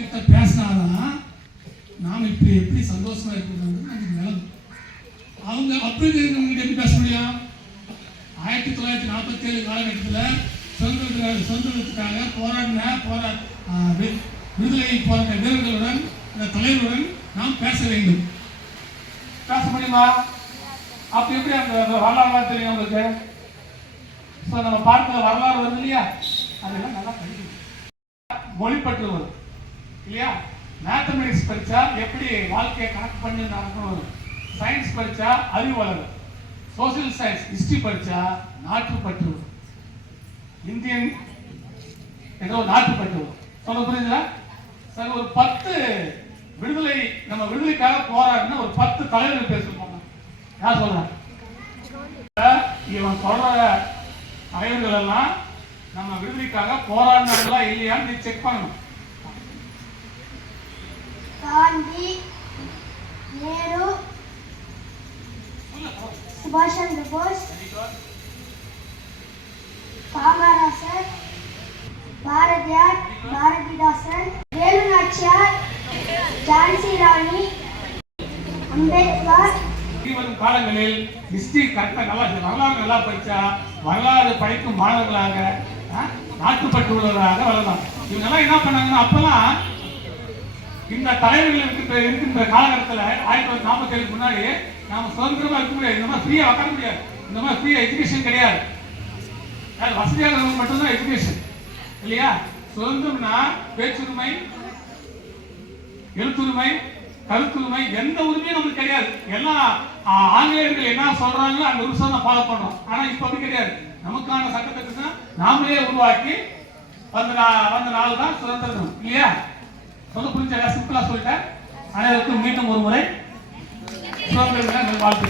கிட்ட பேசினாதான் நாம் இப்படி எப்படி சந்தோஷமா இருக்கிறது நமக்கு நிலம். அவங்க அப்படி இருக்கிறவங்க எப்படி பேச முடியும்? 1947 காலகட்டத்தில் சுதந்திரத்துக்காக விடுதலை போராட்ட வீரர்களுடன் இந்த தலைவருடன் நாம் பேச வேண்டும். பேச முடியுமா? அப்படி எப்படி அந்த வரலாறு தெரியும் உங்களுக்கு? நம்ம பார்க்கிற வரலாறு வருது இல்லையா, அதெல்லாம் நல்லா படிக்கணும். மொழிப்பற்று வரும் இல்லையா? மேத்தமெட்டிக்ஸ் படித்தா எப்படி வாழ்க்கையை கணக்கு பண்ணி நடக்கணும், சயின்ஸ் படித்தா அறிவு வளரும், சோசியல் சயின்ஸ் ஹிஸ்டரி படித்தா நாட்டுப்பற்று வரும், இந்தியன் என்ற ஒரு நாட்டுப்பற்று வரும். சொல்ல புரியுதுங்களா? சரி, ஒரு 10 விடுதலை நம்ம விடுதலைக்காக போராடின ஒரு 10 தலைவர்கள் பேசுவாங்க. யார் சொல்றாங்க? இவன் சொல்ற தலைவர்கள் எல்லாம் நம்ம விடுதலைக்காக போராடினாங்களா இல்லையான்னு நீ செக் பண்ணணும். காந்தி, நேரு, சுபாஷ் சந்திர போஸ், காமராசர், பாரதியார், பாரதிதாசன், வேலு நாச்சியார், ஜான்சி ராணி, அம்பேத்கர். வரும் காலங்களில் ஹிஸ்டரி கரெக்டாக வரலாறு நல்லா படித்தா வரலாறு படிக்கும் மாணவர்களாக நாட்டுப்பற்று உள்ளவர்களாக வரலாம். இவங்கெல்லாம் என்ன பண்ணாங்கன்னா, அப்பெல்லாம் இந்த தலைவர்கள் இருக்கின்ற காலகட்டத்தில் 1947 முன்னாடி நாம சுதந்திரமா இருக்க முடியாது. இந்த மாதிரி ஃப்ரீயா உட்கார முடியாது. இந்த மாதிரி ஃப்ரீயா எஜுகேஷன் கிடையாது. வசதியாக மட்டும்தான் எஜுகேஷன் இல்லையா? சுதந்திரம்னா பேச்சுரிமை, எழுத்துரிமை, கருத்துரிமை, எந்த உரிமையும் நமக்கு கிடையாது. எல்லாம் ஆங்கிலேயர்கள் என்ன சொல்றாங்களோ அந்த ரூல்ஸ் தான் ஃபாலோ பண்றோம். ஆனா இப்ப அப்படி கிடையாது. நமக்கான சட்டத்தை நாமளே உருவாக்கி வந்த நாள் தான் சுதந்திரம் இல்லையா? சொல்ல புரிஞ்ச சிம்பிளா சொல்லிட்டேன். அனைவருக்கும் மீண்டும் ஒரு முறை சுதந்திர தின நல்வாழ்த்துக்கள்.